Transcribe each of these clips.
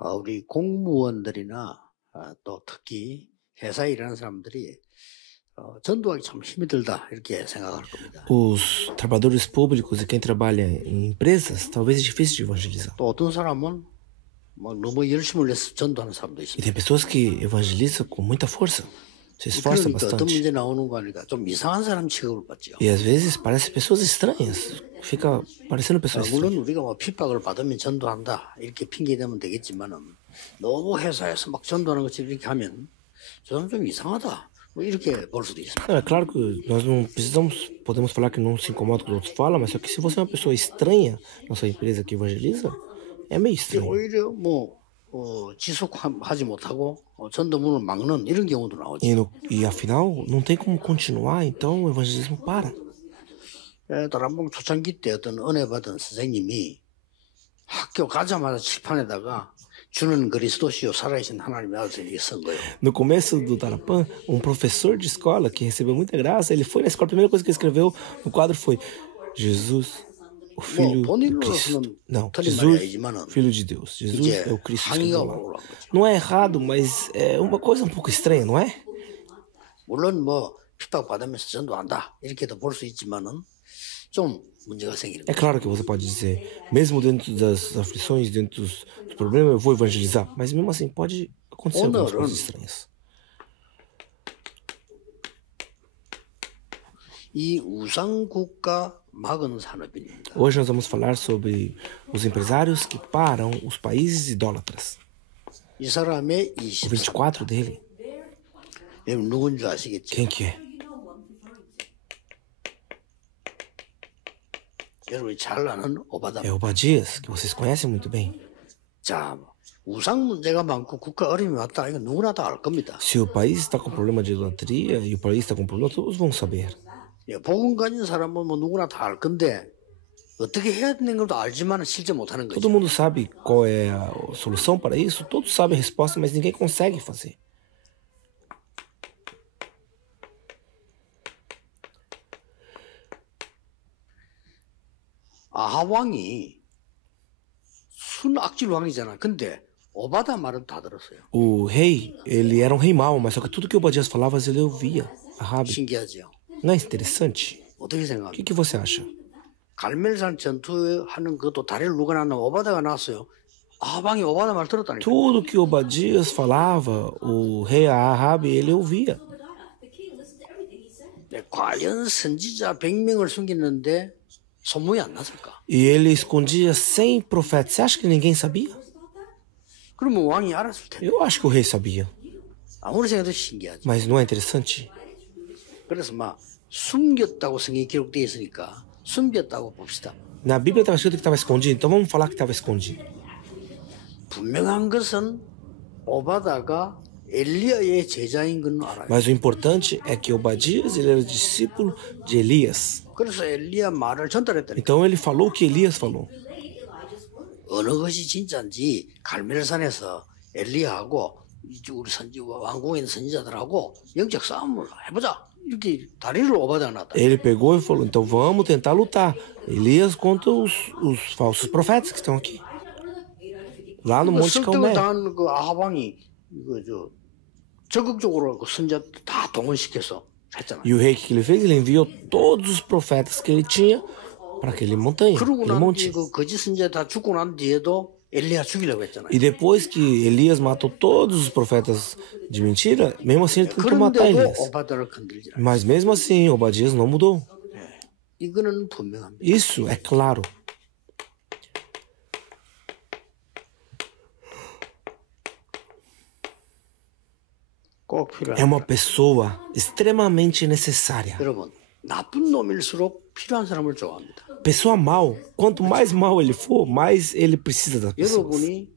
우리 공무원들이나 또 특히 회사에 일하는 사람들이 전도하기 참 힘이 들다 이렇게 생각할 겁니다. Os trabalhadores públicos e quem trabalha em empresas, talvez é difícil de evangelizar. 또 어떤 사람은 막 너무 열심을 내서 전도하는 사람도 E 있습니다. tem pessoas que evangelizam com muita força, se esforçam 그러니까 어떤 bastante. 문제 나오는 거 아니까 좀 이상한 사람 취급을 받죠. E às vezes parecem pessoas estranhas, fica parecendo pessoas 물론 estranhas. 우리가 뭐 핍박을 받으면 전도한다 이렇게 핑계대면 되겠지만은 너무 회사에서 막 전도하는 것처럼 이렇게 하면 저는 좀 이상하다 뭐 이렇게 볼 수도 있습니다. Não, é claro que nós não precisamos, podemos falar que não se incomoda com o que os outros falam, mas só que se você é uma pessoa estranha na sua empresa que evangeliza, é meio estranho. 오히려 뭐 지속하지 못하고 전도문을 막는 이런 경우도 나오죠. E afinal, não tem como continuar, então o evangelismo para. 다락방 초창기 때 어떤 은혜 받은 선생님이 학교 가자마자 칠판에다가 주는 그리스도시요 살아계신 하나님의 아들 이렇게 쓴 거예요. No começo do Tarapan, um professor de escola que recebeu muita graça, ele foi na escola, a primeira coisa que ele escreveu no quadro foi Jesus, o Filho de Cristo. Não, Jesus, Filho de Deus. Jesus é o Cristo. Não é errado, mas é uma coisa um pouco estranha, não é? 물론 뭐 핍박받으면서 전도한다 이렇게도 볼 수 있지만은 좀 문제가 생기는 É claro que você pode dizer, mesmo dentro das aflições, dentro dos problemas, eu vou evangelizar. Mas mesmo assim, pode acontecer algumas coisas estranhas. 이 우상국가 막은 산업인입니다. Hoje nós vamos falar sobre os empresários que param os países idólatras. 이 사람의 O 24 dele, 여러분 누군지 아시겠죠? quem que é? 여러분이 잘 아는 오바다. É Obadias, que vocês conhecem muito bem. 자, 우상 문제가 많고 국가 어려움이 왔다. 이거 누구나 다 알 겁니다. Se o país está com problema de idolatria e o país está com problema, todos vão saber. 복음 가진 사람은 뭐 누구나 다 알 건데 어떻게 해야 되는 것도 알지만 실제 못하는 거죠. Todo mundo sabe qual é a solução para isso, todos sabem a resposta, mas ninguém consegue fazer. 아합 왕이 순악질 왕이잖아. 근데 오바다 말은 다 들었어요. O rei, ele era um rei mau, mas só que tudo que Obadias falava, ele ouvia. Ahabe. 신기하죠. Não é interessante? 어떻게 O 생각합니까? que você acha? 갈멜산 전투하는 그것도 다리를 누가 났나 오바다가 났어요. 아합 왕이 오바다 말 들었다니까. Tudo que Obadias falava, o rei Ahabe, ele ouvia. 과연 선지자 100명을 숨겼는데 소문이 안 났을까? E ele escondia 100 profetas. Você acha que ninguém sabia? 그러면 왕이 알았을 텐데. Eu acho que o rei sabia. 아무리 생각해도 신기하죠. Mas não é interessante? 그래서 막 숨겼다고 성경에 기록되어 있으니까 숨겼다고 봅시다. Na Bíblia estava escrito que estava escondido, então vamos falar que estava escondido. 분명한 것은 오바다가 엘리야의 제자인 건 알아요. Mas o importante é que Obadias, ele era discípulo de Elias. 그래서 엘리야 말을 전달했다니까. Então ele falou o que Elias falou. 어느 것이 진짜인지 갈멜산에서 엘리야하고 우리 왕궁에 있는 선지자들하고 영적 싸움을 해보자. 이렇게 다리를 오바다 놨다. Ele pegou e falou, então vamos tentar lutar. Elias contra os falsos profetas que estão aqui. Lá no Monte 설득을 Carmelo. 당한 그 아합 왕이 적극적으로 그 선지자 다 동원시켜서 했잖아. E o rei, o que ele fez? Ele enviou todos os profetas que ele tinha para aquele montanha, 그러고 aquele 난 monte. 뒤에 그 거짓 선지자 다 죽고 난 뒤에도 엘리야 죽이려고 했잖아요. E depois que Elias matou todos os profetas de mentira, mesmo assim ele tentou matar 그런데도 Elias. 오바다를 건들지 않아요. Mas mesmo assim, Obadias não mudou. 이거는 분명합니다. Isso é claro. 꼭 É 필요합니다. uma pessoa extremamente necessária. 여러분, 나쁜 놈일수록 필요한 사람을 좋아합니다. Pessoa mal, quanto mais mal ele for, mais ele precisa das pessoas. 여러분이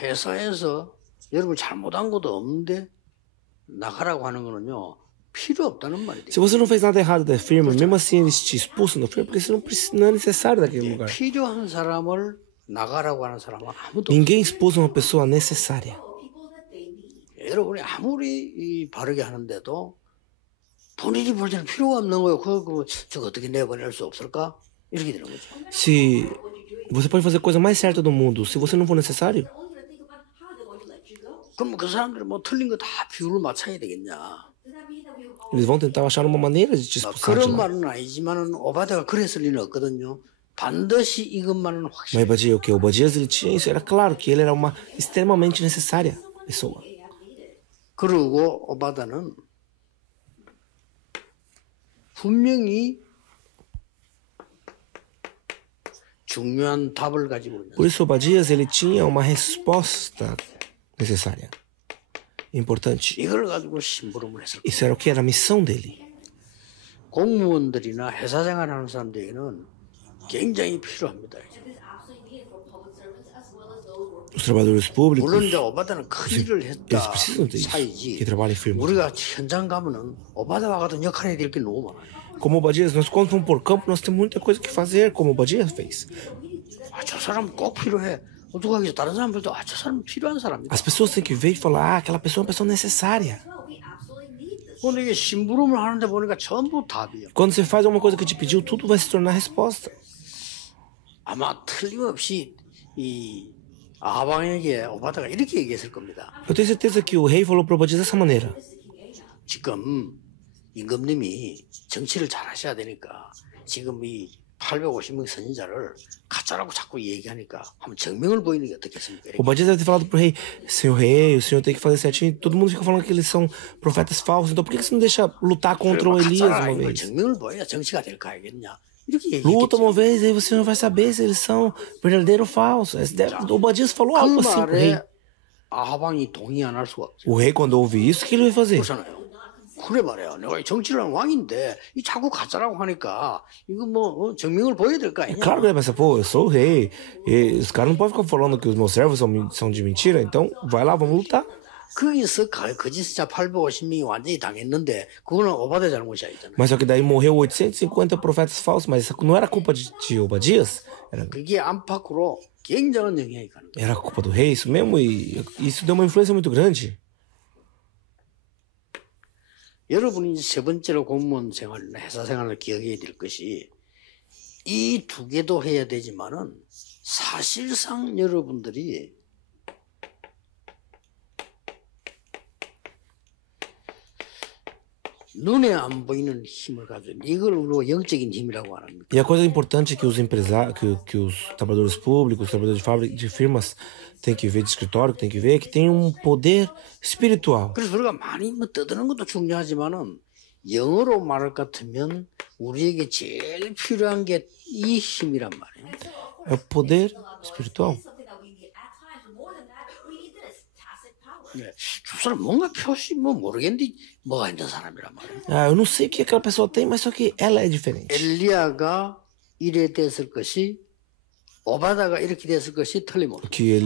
회사에서 여러분 잘못한 것도 없는데 나가라고 하는 거는요 필요 없다는 말이에요. Se você não fez nada errado da firma, mesmo assim eles te expulsam da firma, porque você não é necessário daquele lugar. 필요한 사람을 나가라고 하는 사람은 아무도 Ninguém expulsa uma pessoa necessária. 여러분이 아무리 바르게 하는데도 본인이 볼 때는 필요가 없는 거예요. 저거 어떻게 내보낼 수 없을까? 이렇게 되는 거죠. Se você pode fazer a coisa mais certa do mundo, se você não for necessário, 그럼 그 사람들이 뭐 틀린 거 다 비율을 맞춰야 되겠냐? Eles vão tentar achar uma maneira de te expulsar de 그런 lá. 말은 아니지만은 오바다가 그랬을 리는 없거든요. 반드시 이것만은 Mas 확실해. Obadias, o que? Obadias, ele tinha isso. Era claro que ele era uma extremamente necessária pessoa. 그리고 오바다는 분명히 중요한 답을 가지고 있는. Por isso, Obadias, ele tinha uma resposta necessária, importante. 이걸 가지고 심부름을 했을 거예요. Isso era o que? Era a missão dele. 공무원들이나 회사 생활하는 사람들에게는 굉장히 필요합니다. Os trabalhadores públicos, 물론 이제 오바다는 큰 일을 eles 했다 precisam disso, 차이지. que trabalhem firme. 우리가 현장 가면은 오바다와 같은 역할을 해야 될 게 너무 많아요. Como Obadias, nós quando vamos por campo, nós temos muita coisa que fazer, como Obadias fez. 아, 저 사람 꼭 필요해. 어떡하겠어. 다른 사람들도 저 사람 필요한 사람이다. As pessoas têm que ver e falar, aquela pessoa é uma pessoa necessária. 근데 이게 심부름을 하는데 보니까 전부 답이에요. Quando você faz alguma coisa que te pediu, tudo vai se tornar resposta. 아마 틀림없이 이 아하방에게 오바다가 이렇게 얘기했을 겁니다. Eu tenho certeza que o rei falou para Obadias dessa maneira. 지금 임금님이 정치를 잘 하셔야 되니까 지금 이 850명 선지자를 가짜라고 자꾸 얘기하니까 한번 증명을 보이는 게 어떻겠습니까? Obadias deve ter falado pro rei, senhor rei, o senhor tem que fazer certinho. Todo mundo fica falando que eles são profetas falsos. Então por que você não deixa lutar contra o Elias uma vez? 증명을 보여야 정치가 될 거 알겠냐? 이렇게 Luta 얘기했겠죠. uma vez, aí você não vai saber se eles são verdadeiro ou falso. Obadias falou 그 algo assim pro rei. 말에 아하방이 동의 안 할 수가 없죠. O rei, quando ouve isso, o que ele vai fazer? 그렇잖아요. 그래 말이야. 내가 정치를 하는 왕인데 이 자꾸 가짜라고 하니까 이거 뭐 증명을 보여야 될 거 아니냐? Claro que ele vai pensar, pô, eu sou o rei. E os caras não podem ficar falando que os meus servos são de mentira. Então, vai lá, vamos lutar. 거기서 거짓자 850명이 완전히 당했는데 그거는 오바다 잘못이 아니잖아요. Mas só que daí morreu 850 profetas falsos. Mas isso não era culpa de Obadias. 그게 안팎으로 굉장한 영향이 가는 거예요. Era culpa do rei, isso mesmo. E isso deu uma influência muito grande. 여러분이 세 번째로 공무원 생활이나 회사 생활을 기억해야 될 것이 이 두 개도 해야 되지만은 사실상 여러분들이 눈에 안 보이는 힘을 가지고 이걸 우리가 영적인 힘이라고 합니다. E a coisa importante é que os empresários, que os trabalhadores públicos, os trabalhadores de fábrica, de firmas têm que ver, de escritório têm que ver, é que tem um poder espiritual. 그래서 우리가 많이 뭐 떠드는 것도 중요하지만은 영어로 말할 것 같으면 우리에게 제일 필요한 게 이 힘이란 말이에요. É o poder espiritual. 네, 저 사람 뭔가 표시 뭐 모르겠는데 뭐가 있는 사람이란 말이에요. Ah, eu não sei o que aquela pessoa tem, mas só que ela é diferente. 엘리야가 이래 됐을 것이 오바다가 이렇게 됐을 것이 틀림없어요. Que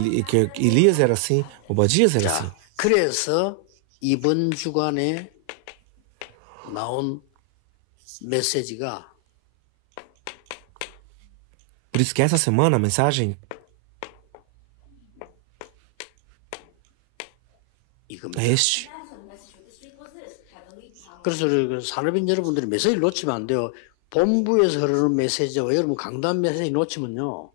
Elias era assim, Obadias era assim. 자, 그래서 이번 주간에 나온 메시지가 Por isso que essa semana a mensagem 이겁니다. é este. 그래서 그 산업인 여러분들이 메시지 놓치면 안 돼요. 본부에서 흐르는 메시지와 여러분 강단 메시지 놓치면요.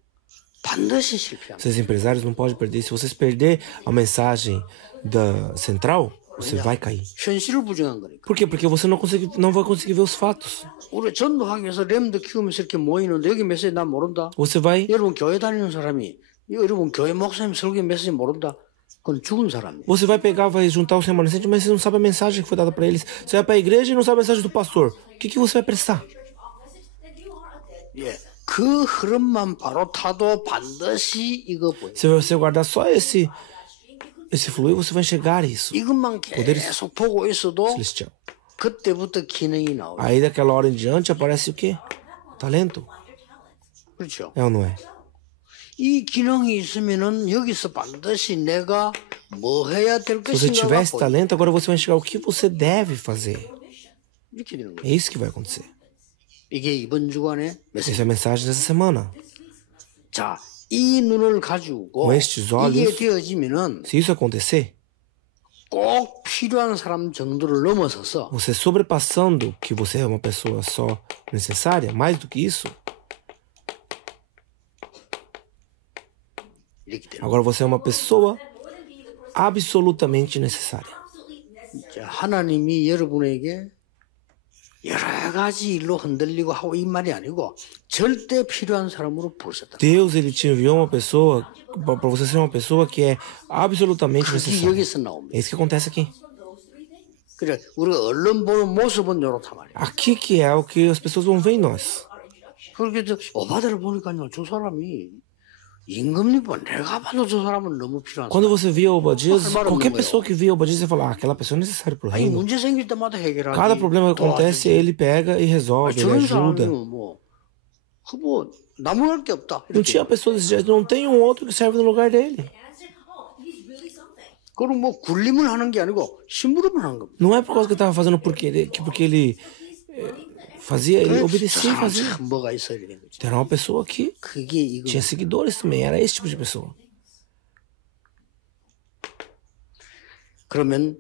반드시 실패합니다. Vocês empresários não podem perder. Se vocês perder a mensagem da central, você vai cair. 현실을 부정한 거니까. Por quê? Porque você não vai conseguir ver os fatos. 우리 전도학에서 렘드 키우면서 이렇게 모이는데 여기 메시지 난 모른다. Você vai 여러분 교회 다니는 사람이 여러분 교회 목사님 설교 메시지 모른다. 그건 죽은 사람이에요. Você vai pegar, vai juntar os remanescentes, mas você não sabe a mensagem que foi dada para eles. Você vai para a igreja e não sabe a mensagem do pastor. O que você vai prestar? 예, 그 흐름만 바로 타도 반드시 이거 보여요. Se você guardar só esse fluir, você vai enxergar isso. 이것만 계속 보고 있어도 Celestial. 그때부터 기능이 나오죠. Aí daquela hora em diante aparece o quê? Talento. 그렇죠. É ou não é? 이 기능이 있으면은 여기서 반드시 내가 뭐 해야 될 Se você tiver 것인가가 esse 보여요. talento, agora você vai enxergar o que você deve fazer. 이렇게 되는 É 거예요. isso que vai acontecer. 이게 이번 주간의 Essa é 메시지. a mensagem dessa semana. 자, 이 눈을 가지고 Com estes olhos, 이게 되어지면은 Se isso acontecer, 꼭 필요한 사람 정도를 넘어서서 você sobrepassando que você é uma pessoa só necessária, mais do que isso, 이렇게 되는 거예요. agora você é uma pessoa absolutamente necessária. 하나님이 여러분에게 여러 가지 일로 흔들리고 하고 이 말이 아니고 절대 필요한 사람으로 부르셨다. Deus, ele te enviou uma pessoa para você ser uma pessoa que é absolutamente necessária. 여기서 나옵니다. É isso que acontece aqui. 그래, 우리가 얼른 보는 모습은 이렇단 말이야. Aqui que é o que as pessoas vão ver em nós. 그렇게 오바다를 보니까요, 저 사람이 임금님 봐, 내가 봐도 저 사람은 너무 필요한. Quando você via Obadias, qualquer pessoa que via Obadias, você fala, aquela pessoa é necessária para o 아니, reino. 문제 생길 때마다 해결하지. Cada problema que acontece, ele pega e resolve, ele ajuda. 뭐 나무랄 게 없다. Não tinha pessoa desse jeito, não tem um outro que serve no lugar dele. 그럼 뭐 굴림을 하는 게 아니고 심부름을 하는 겁니다. Não é por causa que ele estava fazendo porque ele fazia, ele obedecia e fazia. 뭐가 있어야 되는 거지. Era uma pessoa que 그게 이거. tinha seguidores também, era esse tipo de pessoa. 그러면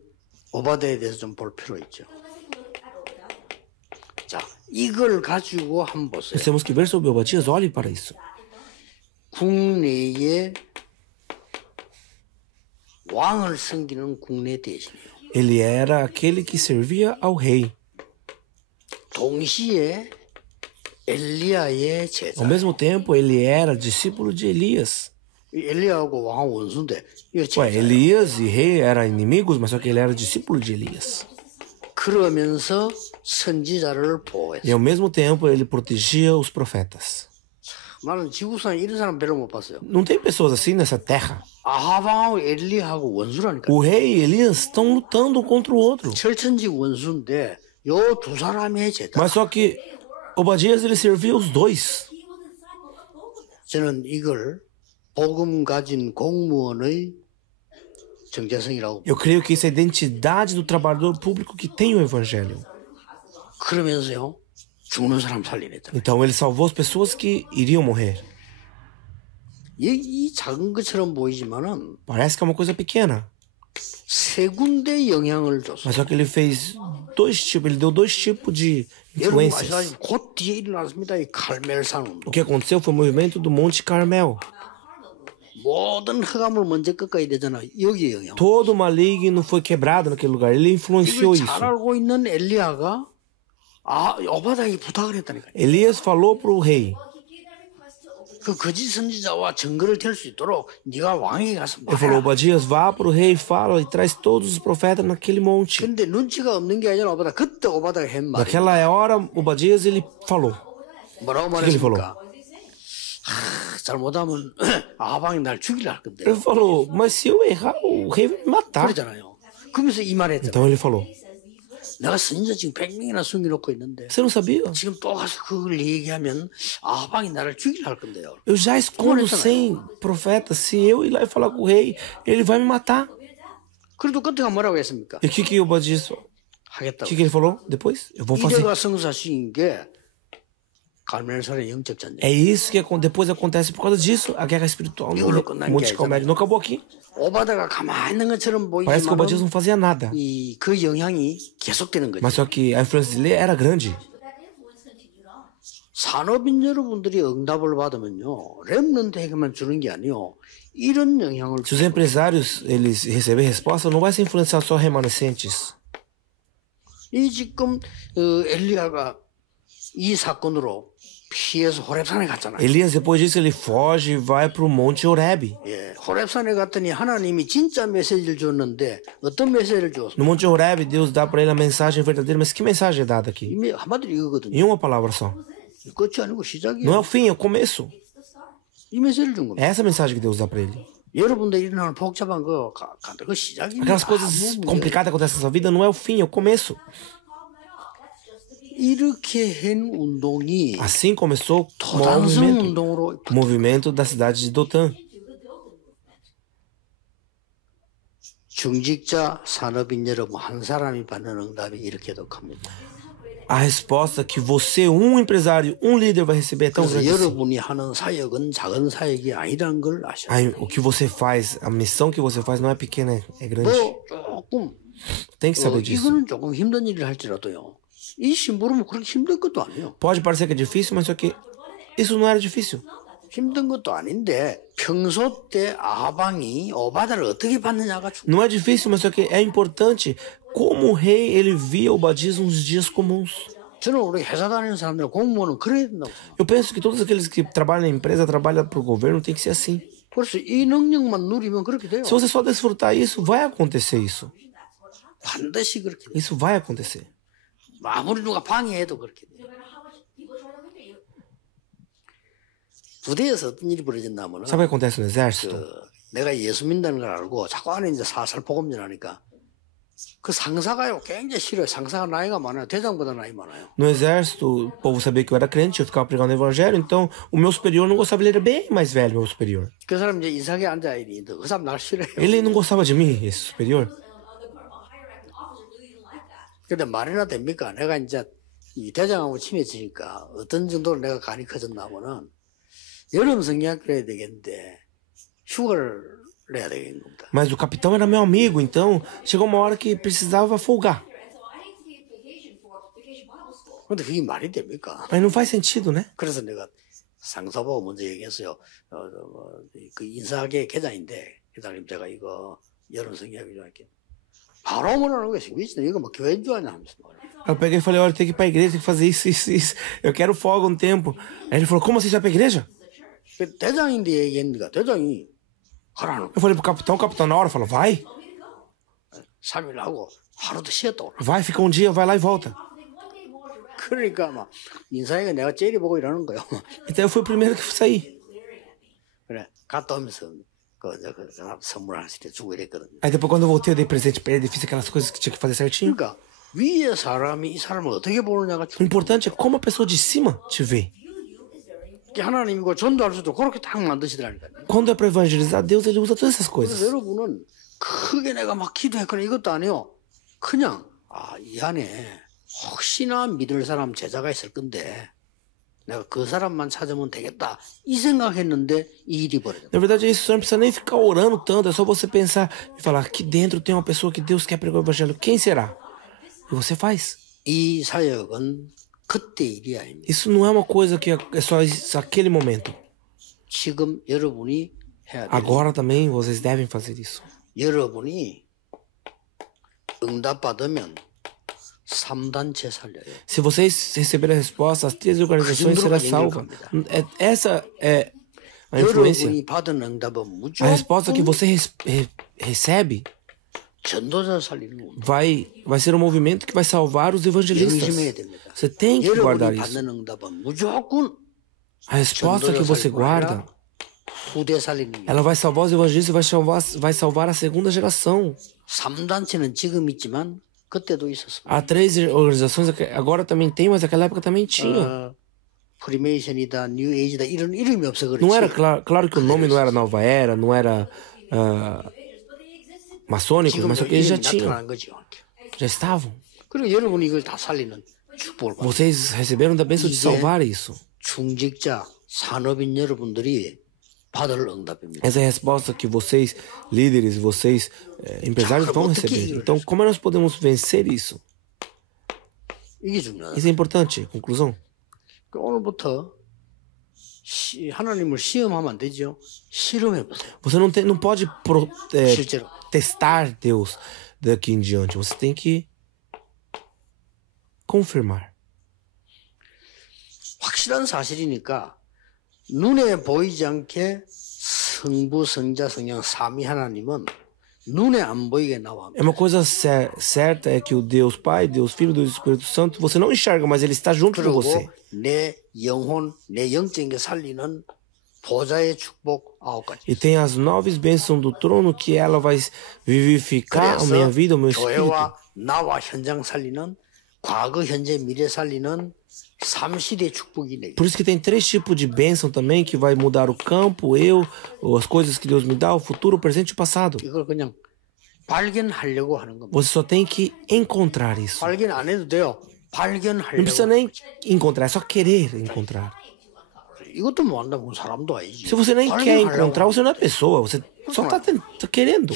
오바다에 대해서 좀 볼 필요 있죠. 자, 이걸 가지고 한번 보세요. Nós temos que ver sobre Obadias, olhe para isso. 국내에 왕을 섬기는 국내 대신이에요. Ele era aquele que servia ao rei. 동시에 엘리야의 제자. Ao mesmo tempo, ele era discípulo de Elias. 엘리야하고 왕은 원수인데 이거 Ué, 제자예요. Elias e rei eram inimigos, mas só que ele era discípulo de Elias. 그러면서 선지자를 보호했어요. E ao mesmo tempo, ele protegia os profetas. 나는 지구상에 이런 사람 별로 못 봤어요. Não tem pessoas assim nessa terra. 아하방하고 엘리야하고 원수라니까. O rei e Elias estão lutando um contra o outro. 철천지 원수인데 요 두 사람의 제자. Mas só que Obadias, ele servia os dois. 저는 이걸 복음 가진 공무원의 정체성이라고. Eu creio que isso é a identidade do trabalhador público que tem o evangelho. 그러면서요, 죽는 사람 살리냈다. Então ele salvou as pessoas que iriam morrer. 이 작은 것처럼 보이지만은 Parece que é uma coisa pequena, 세 군데 영향을 줬어. mas só que ele fez dois tipos, ele deu dois tipos de 여러분 influências. 아시다시피 곧 뒤에 일어났습니다. 이 칼멜산 운동. O que aconteceu foi o movimento do Monte Carmel. 모든 흑암을 먼저 꺾어야 되잖아. 여기에 영향. Todo maligno foi quebrado naquele lugar. Ele influenciou 이걸 isso. 잘 알고 있는 엘리야가 오바닥이 부탁을 했다니까. Elias falou para o rei. 그 거짓 선지자와 증거를 댈 수 있도록 네가 왕에게 가서 Ele falou, 말해라. Obadias, vá para o rei e fala e traz todos os profetas naquele monte. 근데 눈치가 없는 게 아니라 오바닥 그때 오바닥이 한 말이 Naquela hora, Obadias, ele falou. 뭐라고 que ele falou? 말했습니까? 잘못하면 아방이 날 죽이려 할 건데. Ele falou, mas se eu errar, o rei vai me matar. 그러잖아요. 그러면서 이 말했잖아. Então ele falou, 내가 선지자 지금 100명이나 숨겨놓고 있는데 você não sabia? 지금 또 가서 그걸 얘기하면 아방이 나를 죽이려 할 건데요. Eu já escondo 100 profetas. Se eu ir lá e falar com o rei, ele vai me matar. 그래도 끝에가 뭐라고 했습니까? E o que Obadias, 하겠다고. ele falou depois? Eu vou fazer. 이래가 성사시인 게 갈멜산의 영적 전쟁. É isso que depois acontece por causa disso. A guerra espiritual no Monte Carmelo não acabou aqui. 오바다가 가만히 있는 것처럼 Parece que Obadias não fazia nada. 그 영향이 계속되는 거죠. Mas só que a influência dele era grande. 산업인 여러분들이 응답을 받으면요, 렘넌트에게만 주는 게 아니요, 이런 영향을. Se os empresários eles receberem resposta, não vai se influenciar só remanescentes. 이 지금 엘리야가 이 사건으로 피해서 호렙산에 갔잖아요. Elias, depois disso, ele foge e vai para o Monte Horebe. 예, 호렙산에 갔더니 하나님이 진짜 메시지를 줬는데 어떤 메시지를 줬어? No Monte Horebe, Deus dá para ele a mensagem verdadeira. Mas que mensagem é dada aqui? 이미 한마디로 이거거든요. Em uma palavra só. 끝이 아니고 시작이에요. Não é o fim, é o começo. 이 메시지를 준 É 겁니다. essa a mensagem que Deus dá para ele. 여러분들 일어나는 복잡한 그 시작입니다. Aquelas coisas complicadas que acontecem na sua vida não é o fim, é o começo. 이렇게 한 운동이 Assim começou o 도단성 운동으로 movimento da cidade de Dotã. 중직자 산업인 여러분 한 사람이 받는 응답이 이렇게도 큽니다. A resposta que você, um empresário, um líder vai receber é tão 그래서 grande assim. 여러분이 하는 사역은 작은 사역이 아니라는 걸 아셔야 돼요. O que você faz, a missão que você faz não é pequena, é grande. 조금 Tem que saber disso. 이거는 조금 힘든 일을 할지라도요. 이 심부름은 그렇게 힘든 것도 아니에요. Pode parecer que é difícil, mas só que isso não era difícil. 힘든 것도 아닌데 평소 때 아방이 오바다를 어떻게 받느냐가 중요해요. Não é difícil, mas só que é importante como o rei ele via o batismo nos dias comuns. 저는 우리 회사 다니는 사람들 공무원은 그래야 된다고 생각해요. Eu penso que todos aqueles que trabalham na empresa, trabalham para o governo, tem que ser assim. 그래서 이 능력만 누리면 그렇게 돼요. Se você só desfrutar isso, vai acontecer isso. 반드시 그렇게 돼요. Isso vai acontecer. 아무리 누가 방해해도 그렇게 돼요. 부대에서 어떤 일이 벌어졌냐면은 Sabe o que acontece no exército? 내가 예수 믿는다는 걸 알고 자꾸 안에 이제 살살 복음전하니까 그 상사가요 굉장히 싫어요. 상사가 나이가 많아요. 대장보다 나이 많아요. No exército, o povo sabia que eu era crente, eu ficava pregando o evangelho, então o meu superior não gostava, ele era bem mais velho, meu superior. 그 사람 이제 이상하게 앉아 있는데 그 사람 날 싫어해요. Ele não gostava de mim, esse superior. 근데 말이나 됩니까? 내가 이제 이 대장하고 친해지니까 어떤 정도로 내가 간이 커졌나면은 여름 성경학교 해야 되겠는데 휴가를 내야 되겠는 겁니다. Mas o capitão era meu amigo, então chegou uma hora que precisava folgar. 근데 그게 말이 됩니까? Mas não faz sentido, né? 그래서 내가 상사보고 먼저 얘기했어요. 그 인사계 계장인데 계장님 제가 이거 여름 성경학교 좀 할게요. 바로 뭐라는 거예요. 미친 이거 뭐 교회인 줄 아냐 하면서 말이야. Eu peguei e falei, olha, tem que ir pra igreja, tem que fazer isso, isso, isso. Eu quero folga um tempo. Aí ele falou, como assim você vai pra igreja? 대장인데 얘기했는가 대장이 가라는 Eu falei pro capitão na hora falou, vai. 3일 하고 하루도 쉬었다 오라. Vai, fica um dia, vai lá e volta. 그러니까 막 인사이가 내가 째려보고 이러는 거예요. Então eu fui o primeiro que saí. 그래 갔다 오면서 그 선물 하나씩 주고 이랬거든요. Aí depois quando eu voltei eu dei presente pra ele, fiz aquelas coisas que tinha que fazer certinho. 그러니까 위에 사람이 이 사람을 어떻게 보느냐가 O importante é como a pessoa de cima te vê. 하나님이고 전도할 수도 그렇게 딱 만드시더라니까요. Quando é pra evangelizar, Deus ele usa todas essas 그래서 coisas. 여러분은 크게 내가 막 기도했거나 이것도 아니요. 그냥 이 안에 혹시나 믿을 사람 제자가 있을 건데 내가 그 사람만 찾으면 되겠다 이 생각했는데 이 일이 벌어졌다. Na verdade é isso, você não precisa nem ficar orando tanto, é só você pensar e falar, aqui dentro tem uma pessoa que Deus quer pregar o evangelho, quem será? E você faz. 이 사역은 그때 일이 아닙니다. Isso não é uma coisa que é só aquele momento. 지금 여러분이 해야 돼요. Agora também vocês devem fazer isso. 여러분이 응답받으면 3단체 살려요. Se vocês receberem a resposta, as 3 organizações serão salvas. Essa é a influência. 여러분이 받은 응답은 A resposta que 무조건 você recebe 전도자 살리는 겁니다. vai ser um movimento que vai salvar os evangelistas. 명심해야 됩니다. Você tem que guardar 여러분이 isso. 받는 응답은 무조건 A resposta que você guarda, 후대 살리는 겁니다. ela vai salvar os evangelistas e vai salvar a segunda geração. 3단체는 지금 있지만 그때도 있었습니다. Há 3 organizações, agora também tem, mas naquela época também tinha. 프리메이션이다, 뉴에이지다 이런 이름이 없어 그렇지. Não era claro que o nome não era Nova Era, não era maçônico, mas só que eles já tinham, 나타난 거죠. já estavam. 그리고 여러분이 이걸 다 살리는 축복을 받아요. Vocês receberam da bênção de salvar isso. 중직자, 산업인 여러분들이 받을 응답입니다. Essa é a resposta que vocês, líderes, vocês, empresários, vão receber. Então, como nós podemos vencer isso? 이게 중요하다. Isso é importante. Conclusão. 오늘부터 하나님을 시험하면 안 되죠. 실험해 보세요. Você não pode 실제로. testar Deus daqui em diante. Você tem que confirmar. 확실한 사실이니까 눈에 보이지 않게 성부, 성자, 성령 삼위 하나님은 눈에 안 보이게 나와. É uma coisa certa é que o Deus Pai, Deus Filho, Deus Espírito Santo, você não enxerga, mas ele está junto com você. 그리고 내 영혼, 내 영적인 게 살리는 보좌의 축복 9가지. E tem as 9 bênçãos do trono que ela vai vivificar a minha vida, o meu espírito. 교회와 나와 현장 살리는 과거, 현재, 미래 살리는 3시대 축복이 내. Por isso que tem 3 tipos de bênção também, que vai mudar o campo, as coisas que Deus me dá, o futuro, o presente e o passado. 이걸 그냥 발견하려고 하는 겁니다. Você só tem que encontrar isso. 발견 안 해도 돼요. Não precisa nem encontrar, é só querer encontrar. 이것도 못 한다면 사람도 아니지. Se você nem quer encontrar, você não é pessoa, você só está querendo.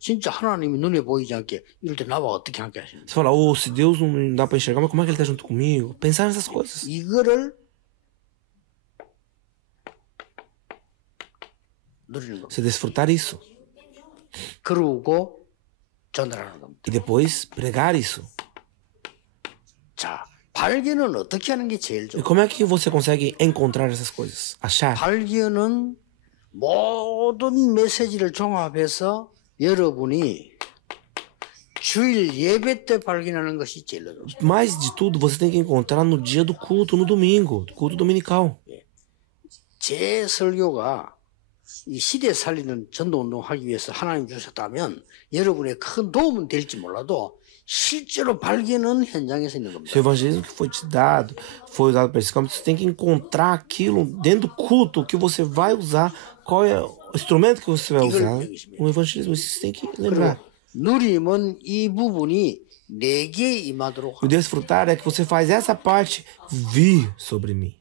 진짜 하나님이 눈에 보이지 않게 이럴 때 나와 어떻게 함께 하시는지. Você fala, se Deus não dá para enxergar, mas como é que ele está junto comigo? Pensar nessas coisas. 이거를 누리는 겁니다. Você desfrutar isso. 그러고 전달하는 겁니다. E depois pregar isso. 자, 발견은 어떻게 하는 게 제일 E 좋아요? como é que você consegue encontrar essas coisas? Achar? 발견은 모든 메시지를 종합해서 여러분이 주일 예배 때 발견하는 것이 제일 좋습니다. Mais de tudo, você tem que encontrar no dia do culto, no domingo, do culto dominical. 제 설교가 이 시대 살리는 전도운동 하기 위해서 하나님 주셨다면 여러분의 큰 도움은 될지 몰라도 실제로 발견은 현장에서 있는 겁니다. Se o evangelismo que foi te dado, foi usado para esse campo, você tem que encontrar aquilo dentro do culto que você vai usar, qual é o instrumento que você vai usar. O evangelismo, isso você tem que lembrar. 누림은 이 부분이 내게 임하도록 O desfrutar é que você faz essa parte vir sobre mim.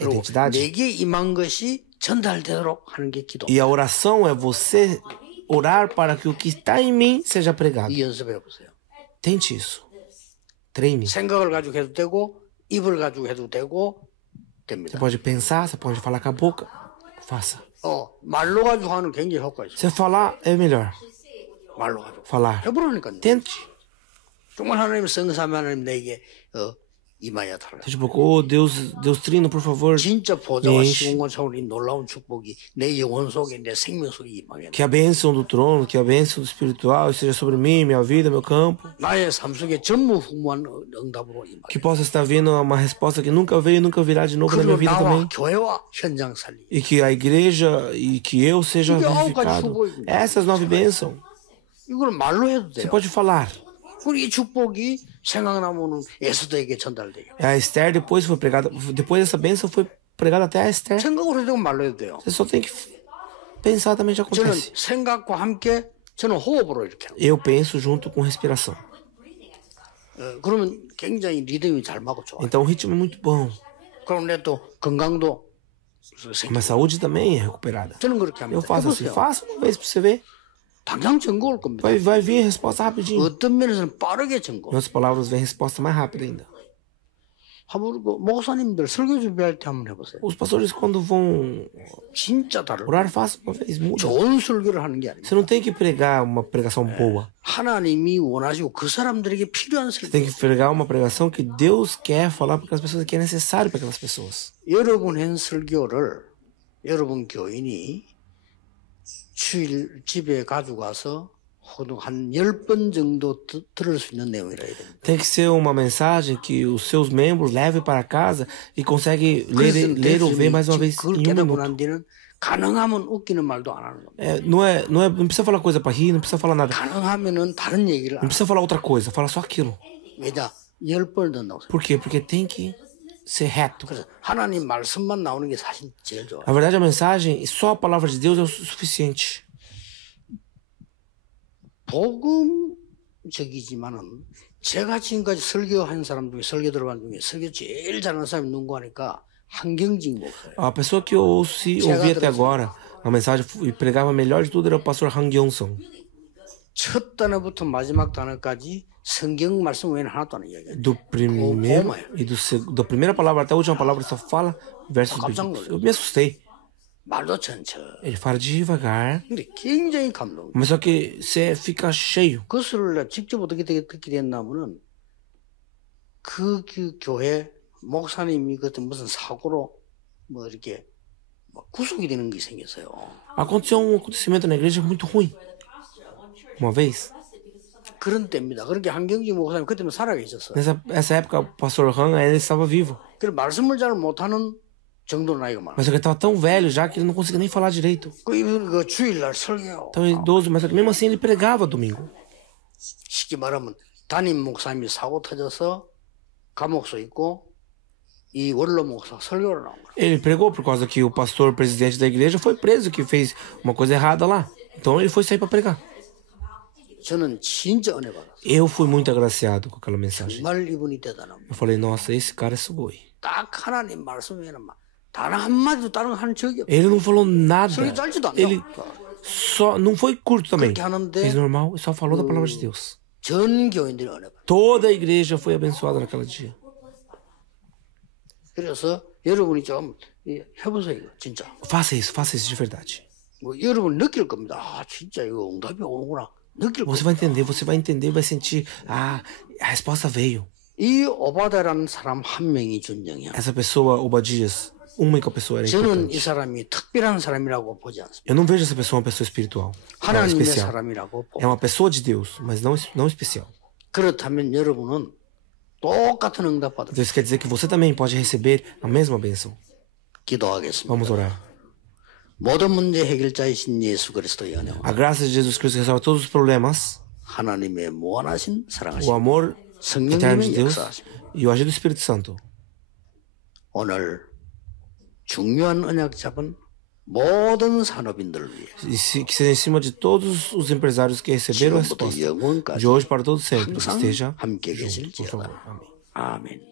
Identidade. 내게 임한 것이 전달되도록 하는 게 기도. E a oração é você orar para que o que está em mim seja pregado. 이 연습해 보세요. Tente isso. Treine. 생각을 가지고 해도 되고 입을 가지고 해도 되고 됩니다. Você pode pensar, você pode falar com a boca. Faça. 말로 가지고 하는 굉장히 효과 있어요. Você falar é melhor. 말로 가지고. Falar. 해보라니까요. Tente. 정말 하나님 성삼위 하나님 내게 임하여 달라. Tipo, oh Deus Trino, por favor. 진짜 보좌와 시공간 차원의 놀라운 축복이 내 영혼 속에 내 생명 속에 임하게. Que a bênção do trono, que a bênção do espiritual esteja sobre mim, minha vida, meu campo. 나의 삶 속에 전무후무한 응답으로 임하게. Que possa estar vindo uma resposta que nunca veio e nunca virá de novo na minha vida também. 교회와 현장 살리. E que a igreja e que eu seja vivificado. Essas 9 bênçãos. 이걸 말로 해도 돼요. Você pode falar. 우리 축복이 생각나면은 에스더에게 전달돼요. A Esther depois foi pregada, depois dessa bênção foi pregada até a Esther. 생각으로 해도 말로 해도 돼요. Você só tem que pensar também já 저는 acontece. 생각과 함께 저는 호흡으로 이렇게 해요. Eu penso junto com respiração. 그러면 굉장히 리듬이 잘 맞고 좋아요. Então o ritmo é muito bom. 그럼 내 또 건강도 Mas a saúde também é recuperada. 저는 그렇게 합니다. Eu faço assim, faça uma vez pra você ver. 당장 증거 올 겁니다. Vai vir a resposta rapidinho. 어떤 면에서는 빠르게 증거. Em outras palavras, vem a resposta mais rápida ainda. 한번 목사님들 설교 준비할 때 한번 해보세요. Os pastores quando vão 진짜 다르고 orar, façam uma vez, muda. 좋은 설교를 하는 게 아닙니다. Você não tem que pregar uma pregação boa. 하나님이 원하시고 그 사람들에게 필요한 설교. Você tem que pregar uma pregação que Deus quer falar para aquelas pessoas, que é necessário para aquelas pessoas. 여러분 한 설교를 여러분 교인이 주일 집에 가져가서 한 10번 정도 들을 수 있는 내용이라 해야 됩니다. Tem que ser uma mensagem que os seus membros levem para casa e conseguem ler ou ver mais uma vez 그걸 em 깨닫고 1 난 minuto. 뒤는 가능하면 웃기는 말도 안 하는 겁니다. Não precisa falar coisa para rir, não precisa falar nada. 가능하면은 다른 얘기를 Não precisa falar outra coisa, fala só aquilo. 왜냐? 10번 듣는다고. Por quê? Porque tem que ser reto. 그래서 하나님 말씀만 나오는 게 사실 제일 좋아요. Na verdade, a mensagem, só a palavra de Deus é o suficiente. 복음적이지만은 제가 지금까지 설교한 사람 중에 설교 들어간 중에 설교 제일 잘하는 사람이 누구 하니까 한경직 목사예요. A pessoa que eu ouvi até agora, a mensagem e pregava melhor de tudo era o pastor Han Gyong-song. 첫 단어부터 마지막 단어까지 성경 말씀 외에는 하나도 안 이야기해요. Do primeiro e da primeira palavra até a última palavra só fala versos bíblicos. Eu me assustei. 말도 천천히. Ele fala devagar, 근데 굉장히 감동. mas só que você fica cheio. 그것을 직접 어떻게 듣게 됐냐면은 그 교회 목사님이 그때 무슨 사고로 뭐 이렇게 구속이 되는 게 생겼어요. Aconteceu um acontecimento na igreja muito ruim. Uma vez, 그런 때입니다. 그렇게 한경직 목사님 그때는 살아 계셨어요. nessa época, o pastor Han ele estava vivo. 그래서 말씀을 잘 못하는 정도 나이가 많아. Mas só que ele estava tão velho já que ele não conseguia nem falar direito. 그 주일날 설교. Tão idoso, mas só que mesmo assim ele pregava domingo. 쉽게 말하면 담임 목사님이 사고 터져서 감옥소 있고 이 원로 목사 설교를 나온 거예요. Ele pregou por causa que o pastor presidente da igreja foi preso, que fez uma coisa errada lá. Então ele foi sair para pregar. 저는 진짜 은혜 받았어요. Eu fui muito agraciado com aquela mensagem. 정말 이분이 대단합니다. Eu falei, nossa, esse cara é sugoi. 딱 하나님 말씀에는 단 한마디도 다른 거 하는 적이 없어요. Ele não falou nada. 설교 짧지도 않아요. Ele só não foi curto também. 그렇게 하는데 Fez normal e só falou da palavra de Deus. 전 교인들이 은혜 받았어요. Toda a igreja foi abençoada naquele dia. 그래서 여러분이 좀 해보세요, 이거 진짜. Faça isso de verdade. 뭐 여러분 느낄 겁니다. 아, 진짜 이거 응답이 오는구나. 느낄 Você 겁니다. vai entender, vai sentir, a resposta veio. 이 오바다라는 사람 한 명이 준 영향. Essa pessoa, Obadias, uma única pessoa era 저는 importante. 이 사람이 특별한 사람이라고 보지 않습니다. Eu não vejo essa pessoa uma pessoa espiritual, 하나님의 especial. 사람이라고 É 봅니다. uma pessoa de Deus, mas não especial. 그렇다면 여러분은 똑같은 응답 받을 Então isso quer dizer que você também pode receber a mesma bênção. 기도하겠습니다. Vamos orar. 모든 문제 해결자이신 예수 그리스도의 은혜와 A graça de Jesus Cristo resolve todos os problemas, 하나님의 무한하신 o 사랑하심 amor eterno de 성령님의 Deus 역사하심 e o agir do Espírito Santo. 오늘 중요한 언약 잡은 모든 산업인들을 위해 Que seja em cima de todos os empresários que receberam a 지금부터 resposta. 영원까지 De hoje para todo sempre. 항상 Esteja 함께 junto, por 계실지어다. favor. Amém. 아멘.